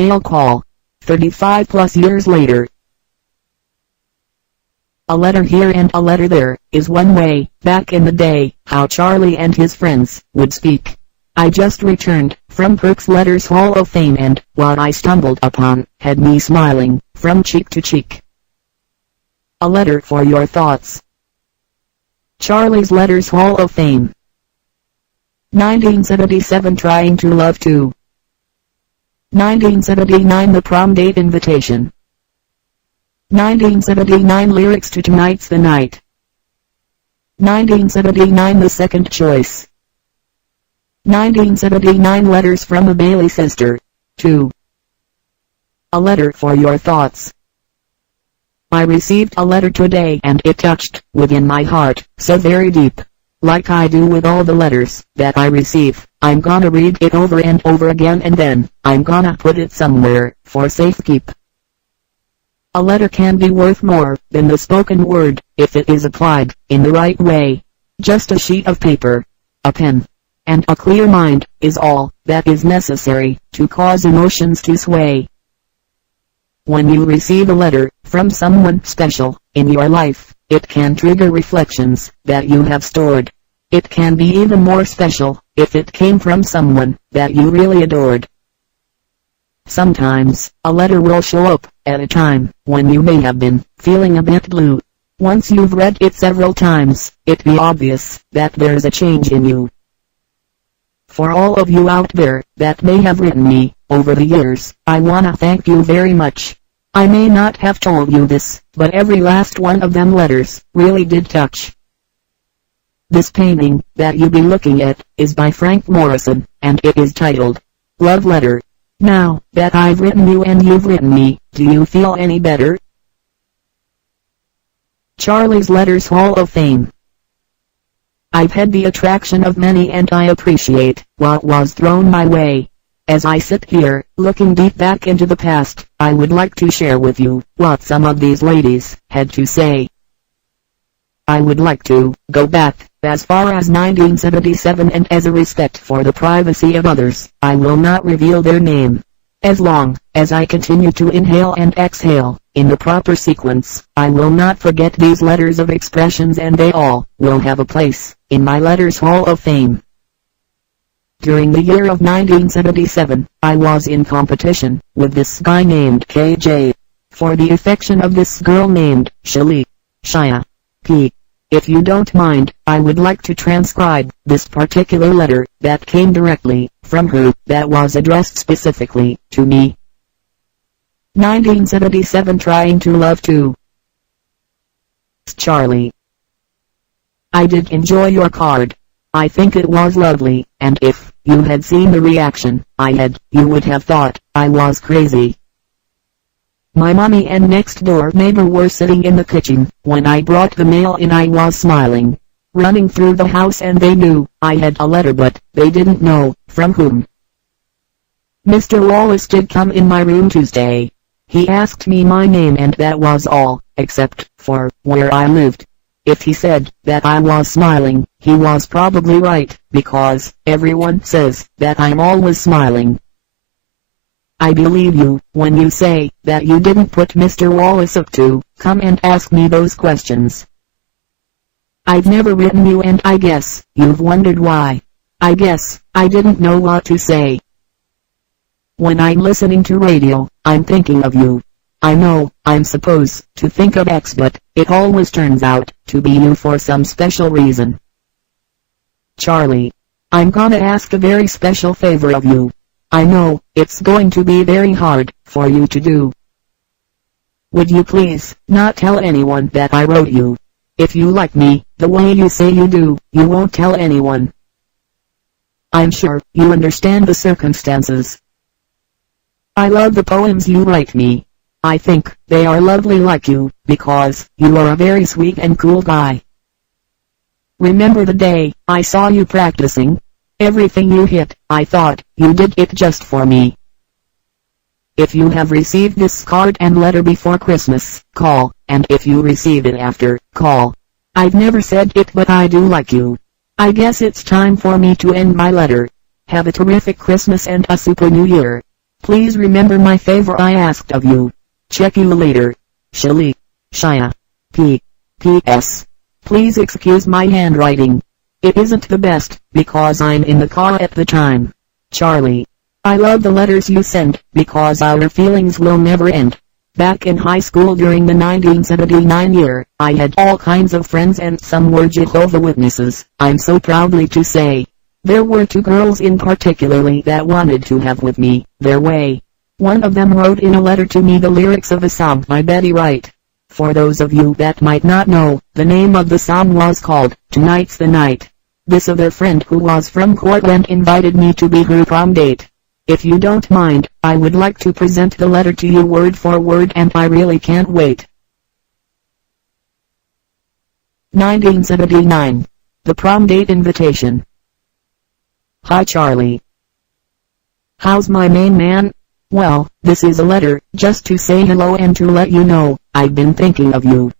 Ale call. 35 plus years later. A letter here and a letter there, is one way. Back in the day, how Charlie and his friends would speak. I just returned from Perk's Letters Hall of Fame, and what I stumbled upon had me smiling from cheek to cheek. A letter for your thoughts. Charlie's Letters Hall of Fame. 1977 Trying to Love 2. 1979 The Prom Date Invitation. 1979 Lyrics to Tonight's the Night. 1979 The Second Choice. 1979 Letters from a Bailey Sister. 2. A letter for your thoughts. I received a letter today and it touched within my heart so very deep. Like I do with all the letters that I receive, I'm gonna read it over and over again, and then I'm gonna put it somewhere for safekeep. A letter can be worth more than the spoken word if it is applied in the right way. Just a sheet of paper, a pen, and a clear mind is all that is necessary to cause emotions to sway. When you receive a letter from someone special in your life, it can trigger reflections that you have stored. It can be even more special if it came from someone that you really adored. Sometimes, a letter will show up at a time when you may have been feeling a bit blue. Once you've read it several times, it'd be obvious that there's a change in you. For all of you out there that may have written me over the years, I wanna thank you very much. I may not have told you this, but every last one of them letters really did touch. This painting that you be looking at is by Frank Morrison, and it is titled Love Letter. Now that I've written you and you've written me, do you feel any better? Charlie's Letters Hall of Fame. I've had the attraction of many and I appreciate what was thrown my way. As I sit here, looking deep back into the past, I would like to share with you what some of these ladies had to say. I would like to go back as far as 1977, and as a respect for the privacy of others, I will not reveal their name. As long as I continue to inhale and exhale in the proper sequence, I will not forget these letters of expressions, and they all will have a place in my Letters Hall of Fame. During the year of 1977, I was in competition with this guy named KJ for the affection of this girl named Shia P. If you don't mind, I would like to transcribe this particular letter that came directly from her, that was addressed specifically to me. 1977 Trying to Love 2. Charlie, I did enjoy your card. I think it was lovely, and if you had seen the reaction I had, you would have thought I was crazy. My mommy and next door neighbor were sitting in the kitchen when I brought the mail in. I was smiling, running through the house, and they knew I had a letter, but they didn't know from whom. Mr. Wallace did come in my room Tuesday. He asked me my name, and that was all, except for where I lived. If he said that I was smiling, he was probably right, because everyone says that I'm always smiling. I believe you when you say that you didn't put Mr. Wallace up to come and ask me those questions. I've never written you, and I guess you've wondered why. I guess I didn't know what to say. When I'm listening to radio, I'm thinking of you. I know I'm supposed to think of X, but it always turns out to be you for some special reason. Charlie, I'm gonna ask a very special favor of you. I know it's going to be very hard for you to do. Would you please not tell anyone that I wrote you? If you like me the way you say you do, you won't tell anyone. I'm sure you understand the circumstances. I love the poems you write me. I think they are lovely, like you, because you are a very sweet and cool guy. Remember the day I saw you practicing? Everything you hit, I thought you did it just for me. If you have received this card and letter before Christmas, call, and if you received it after, call. I've never said it, but I do like you. I guess it's time for me to end my letter. Have a terrific Christmas and a super New Year. Please remember my favor I asked of you. Check you later. Shali. Shia. P.S. Please excuse my handwriting. It isn't the best, because I'm in the car at the time. Charlie. I love the letters you send, because our feelings will never end. Back in high school during the 1979 year, I had all kinds of friends and some were Jehovah's Witnesses, I'm so proudly to say. There were 2 girls in particularly that wanted to have with me their way. One of them wrote in a letter to me the lyrics of a song by Betty Wright. For those of you that might not know, the name of the song was called, Tonight's the Night. This other friend who was from Cortland invited me to be her prom date. If you don't mind, I would like to present the letter to you word for word and I really can't wait. 1979. The prom date invitation. Hi Charlie. How's my main man? Well, this is a letter, just to say hello and to let you know, I've been thinking of you.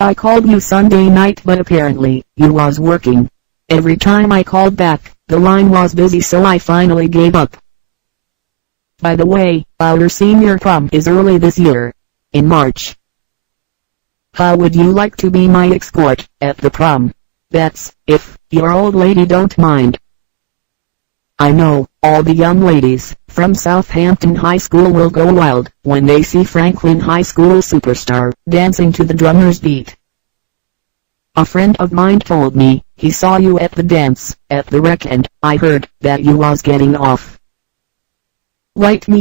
I called you Sunday night but apparently, you was working. Every time I called back, the line was busy so I finally gave up. By the way, our senior prom is early this year. In March. How would you like to be my escort, at the prom? That's, if, your old lady don't mind. I know, all the young ladies, from Southampton High School will go wild, when they see Franklin High School superstar, dancing to the drummer's beat. A friend of mine told me, he saw you at the dance, at the Rec and, I heard, that you was getting off. Write me